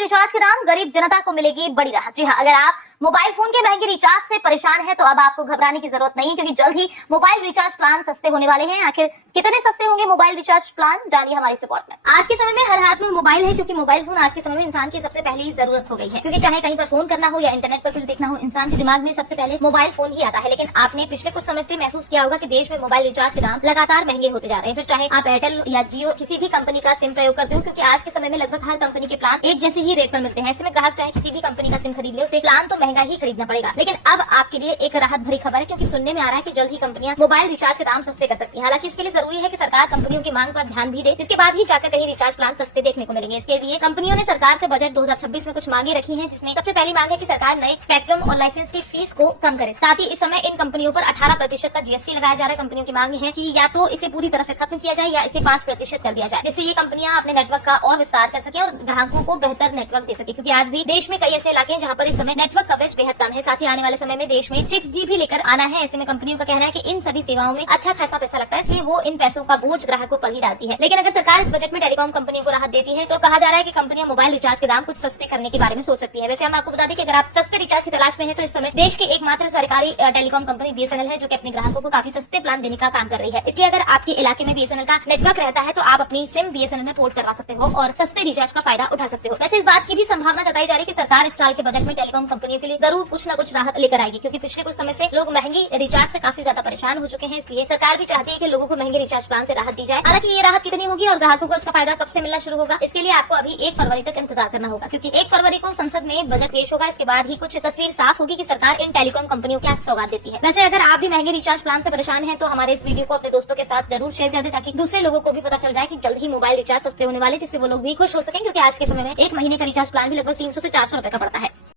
Mobile recharge के दाम गरीब जनता को मिलेगी बड़ी राहत। जी हाँ, अगर आप मोबाइल फोन के महंगे रिचार्ज से परेशान है तो अब आपको घबराने की जरूरत नहीं, क्योंकि जल्द ही मोबाइल रिचार्ज प्लान सस्ते होने वाले हैं। आखिर कितने सस्ते होंगे मोबाइल रिचार्ज प्लान, जानिए हमारी इस रिपोर्ट में। आज के समय में हर हाथ में मोबाइल है, क्योंकि मोबाइल फोन आज के समय में इंसान की सबसे पहली जरूरत हो गई है। क्योंकि चाहे कहीं पर फोन करना हो या इंटरनेट पर कुछ देखना हो, इंसान के दिमाग में सबसे पहले मोबाइल फोन ही आता है। लेकिन आपने पिछले कुछ समय से महसूस किया होगा कि देश में मोबाइल रिचार्ज के दाम लगातार महंगे होते जा रहे हैं। फिर चाहे आप एयरटेल या जियो किसी भी कंपनी का सिम प्रयोग करते हो, क्योंकि आज के समय में लगभग हर कंपनी के प्लान एक जैसे ही रेट पर मिलते हैं। ऐसे में ग्राहक चाहे किसी भी कंपनी का सिम खरीद ले, उसे प्लान तो महंगा ही खरीदना पड़ेगा। लेकिन अब आपके लिए एक राहत भरी खबर है, क्योंकि सुनने में आ रहा है कि जल्द ही कंपनियां मोबाइल रिचार्ज के दाम सस्ते कर सकती हैं। हालांकि इसके लिए जरूरी है कि सरकार कंपनियों की मांग पर ध्यान भी दे, जिसके बाद ही जाकर कहीं रिचार्ज प्लान सस्ते देखने को मिलेंगे। इसके लिए कंपनियों ने सरकार से बजट 2026 में कुछ मांगे रखी हैं, जिसमें सबसे पहली मांग है कि सरकार नए स्पेक्ट्रम और लाइसेंस की फीस को कम करे। साथ ही इस समय इन कंपनियों पर 18% का जीएसटी लगाया जा रहा है। कंपनियों की मांग है कि या तो इसे पूरी तरह से खत्म किया जाए या इसे 5% कर दिया जाए, जिससे ये कंपनियां अपने नेटवर्क का और विस्तार कर सके और ग्राहकों को बेहतर नेटवर्क दे सके। क्योंकि आज भी देश में कई ऐसे इलाके हैं जहां पर इस समय नेटवर्क कवरेज बेहद कम है। साथ ही आने वाले समय में देश में 6G भी लेकर आना है। ऐसे में कंपनियों का कहना है कि इन सभी सेवाओं में अच्छा खासा पैसा लगता है, इसलिए वो इन पैसों का बोझ ग्राहकों पर ही डालती है। लेकिन अगर सरकार इस बजट में टेलीकॉम कंपनियों को राहत देती है तो कहा जा रहा है कि कंपनियां मोबाइल रिचार्ज के दाम कुछ सस्ते करने के बारे में सोच सकती है। वैसे हम आपको बता दें कि अगर आप सस्ते रिचार्ज की तलाश में हैं तो इस समय देश की एकमात्र सरकारी टेलीकॉम कंपनी BSNL है, जो कि अपने ग्राहकों को काफी सस्ते प्लान देने का काम कर रही है। इसलिए अगर आपके इलाके में BSNL का नेटवर्क रहता है तो आप अपनी सिम BSNL में पोर्ट करवा सकते हो और सस्ते रिचार्ज का फायदा उठा सकते हो। वैसे इस बात की भी संभावना जताई जा रही है कि सरकार इस साल के बजट में टेलीकॉम कंपनियों के लिए जरूर कुछ न कुछ राहत लेकर आएगी, क्योंकि पिछले कुछ समय से लोग महंगी रिचार्ज से काफी ज्यादा परेशान हो चुके हैं। इसलिए सरकार भी चाहती है कि लोगों को महंगे रिचार्ज प्लान से राहत दी जाए। हालांकि ये राहत कितनी होगी और ग्राहकों को इसका फायदा कब से मिलना शुरू होगा, इसके लिए आपको अभी 1 फरवरी तक इंतजार करना होगा, क्योंकि 1 फरवरी को संसद में बजट पेश होगा। इसके बाद ही कुछ तस्वीर साफ होगी कि सरकार इन टेलीकॉम कंपनियों क्या सौगात देती है। वैसे अगर आप भी महंगे रिचार्ज प्लान से परेशान हैं तो हमारे इस वीडियो को अपने दोस्तों के साथ जरूर शेयर कर दें, ताकि दूसरे लोगों को भी पता चल जाए कि जल्द ही मोबाइल रिचार्ज सस्ते होने वाले, जिससे वो लोग भी खुश हो सकें। क्योंकि आज के समय में 1 महीने का रिचार्ज प्लान भी लगभग 300 से 400 रुपए का पड़ता है।